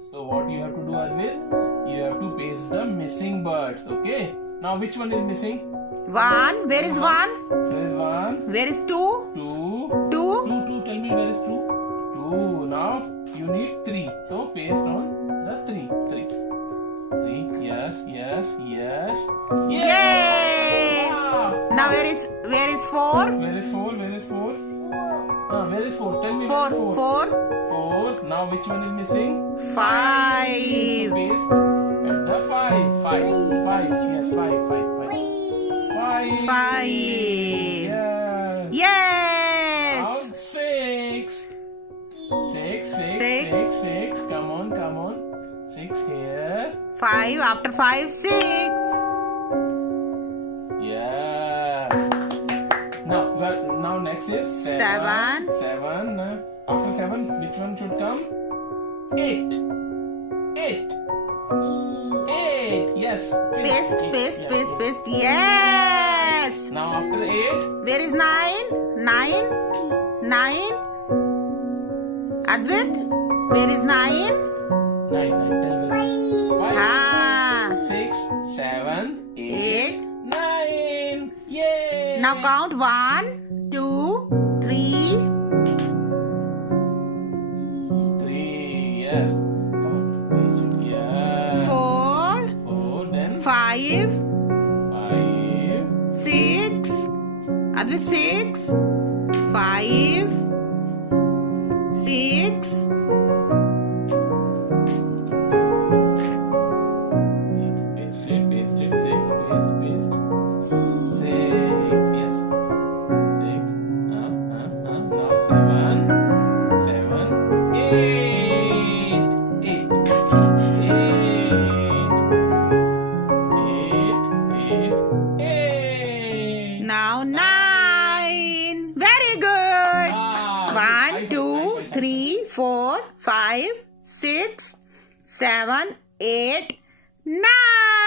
So what you have to do, Advit? You have to paste the missing birds. Okay. Now which one is missing? 1. Where is 1? Where is 1? Where is 2? 2. 2. 2. Tell me where is 2? 2. Now you need 3. So paste on the 3. 3. Yes. Yay! Wow. Now where is 4? Where is 4? Where is 4? Where is 4? Tell me 4. where is 4. 4. Now which one is missing? 5. Paste at the 5. 5. Yes, 5. 5. Yes. Yes. Now 6. 6. Come on. 6 here. 5. After 5, 6. Yes. Now next is 7. 7. After 7, which one should come? 8. 8. Yes. Paste. Yes. Now after 8. Where is 9? 9. Advit, where is 9? 9. Tell me. 5. 6, 7, 8, 9. Yay! Now count 1, 2, 3. 3. Yes. Come on. Yeah. 4. Then 5. 5. 6. Advit, 6. 5. 6. Paste it. 6. Paste. 6. Yes. 6. Now 7. 8. 8. Now 9. Very good. 1, 2, 3, 4, 5, 6, 7, 8, 9.